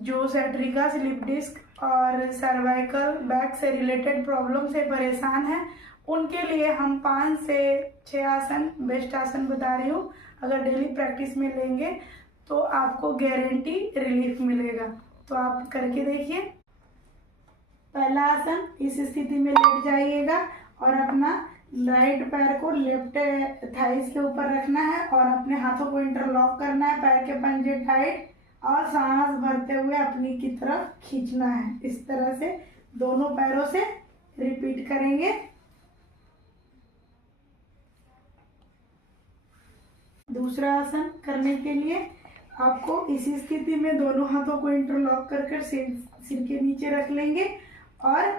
जो सैट्रिका, slip disc और cervical back से रिलेटेड प्रॉब्लम से परेशान हैं उनके लिए हम 5 से 6 आसन, बेस्ट आसन बता रही हूँ। अगर डेली प्रैक्टिस में लेंगे तो आपको गारंटी रिलीफ मिलेगा। तो आप करके देखिए। पहला आसन, इस स्थिति में लेट जाइएगा और अपना राइट पैर को लेफ्ट थाइस के ऊपर रखना है और अपने हाथों को इंटरलॉक करना है, पैर के पंजे टाइट और सांस भरते हुए अपनी की तरफ खींचना है। इस तरह से दोनों पैरों से रिपीट करेंगे। दूसरा आसन करने के लिए आपको इसी स्थिति में दोनों हाथों को इंटरलॉक कर सिर के नीचे रख लेंगे और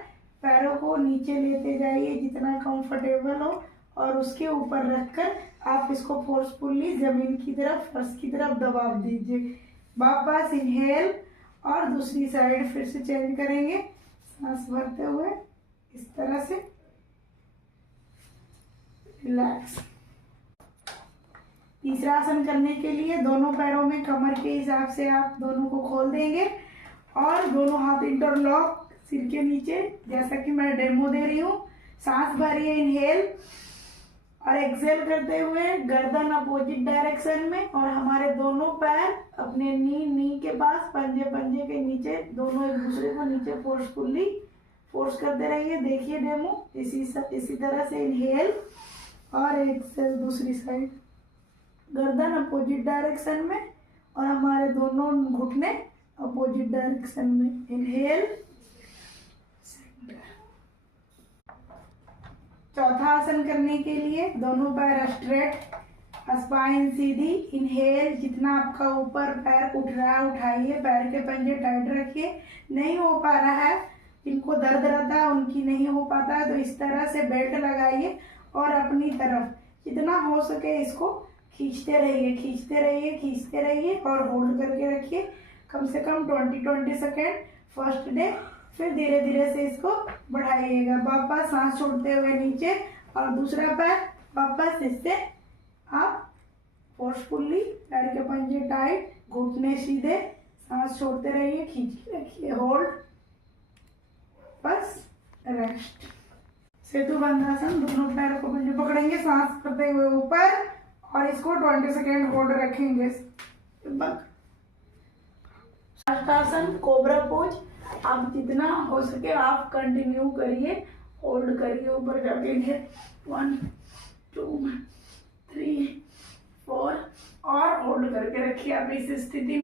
पैरों को नीचे लेते जाइए जितना कंफर्टेबल हो और उसके ऊपर रखकर आप इसको फोर्सफुली जमीन की तरफ, फर्श की तरफ दबाव दीजिए। वापस इनहेल और दूसरी साइड फिर से चेंज करेंगे, सांस भरते हुए इस तरह से रिलैक्स। तीसरा आसन करने के लिए दोनों पैरों में कमर के हिसाब से आप दोनों को खोल देंगे और दोनों हाथ इंटरलॉक सिर के नीचे, जैसा कि मैं डेमो दे रही हूँ। सांस भरिए इनहेल और एक्सेल करते हुए गर्दन अपोजिट डायरेक्शन में और हमारे दोनों पैर अपने नी के पास, पंजे के नीचे, दोनों एक दूसरे को नीचे फोर्सफुली फोर्स करते रहिए। देखिए डेमो। इसी तरह से इनहेल और एक्सेल दूसरी साइड, गर्दन अपोजिट डायरेक्शन में और हमारे दोनों घुटने अपोजिट डायरेक्शन में। इनहेल, चौथा आसन करने के लिए दोनों पैर स्ट्रेट, स्पाइन सीधी। इनहेल, जितना आपका ऊपर पैर उठ रहा है उठाइए, पैर के पंजे टाइट रखिए। नहीं हो पा रहा है, जिनको दर्द रहता है उनकी नहीं हो पाता है तो इस तरह से बेल्ट लगाइए और अपनी तरफ जितना हो सके इसको खींचते रहिए और होल्ड करके रखिए कम से कम 20 सेकेंड फर्स्ट डे। फिर धीरे धीरे से इसको बढ़ाइएगा। वापस सांस छोड़ते हुए नीचे और दूसरा पैर वापस, इससे आप फोर्सफुली पैर के पंजे टाइट, घुटने सीधे, सांस छोड़ते रहिए, खींच के रखिए, होल्ड, बस रेस्ट। सेतु बंधासन, दोनों पैरों को पंजे पकड़ेंगे, सांस करते हुए ऊपर और इसको 20 सेकेंड होल्ड रखेंगे। आसन कोबरा पोज, आप जितना हो सके आप कंटिन्यू करिए, होल्ड करिए ऊपर जाके। 1 2 3 4 और होल्ड करके रखिए आप इस स्थिति में।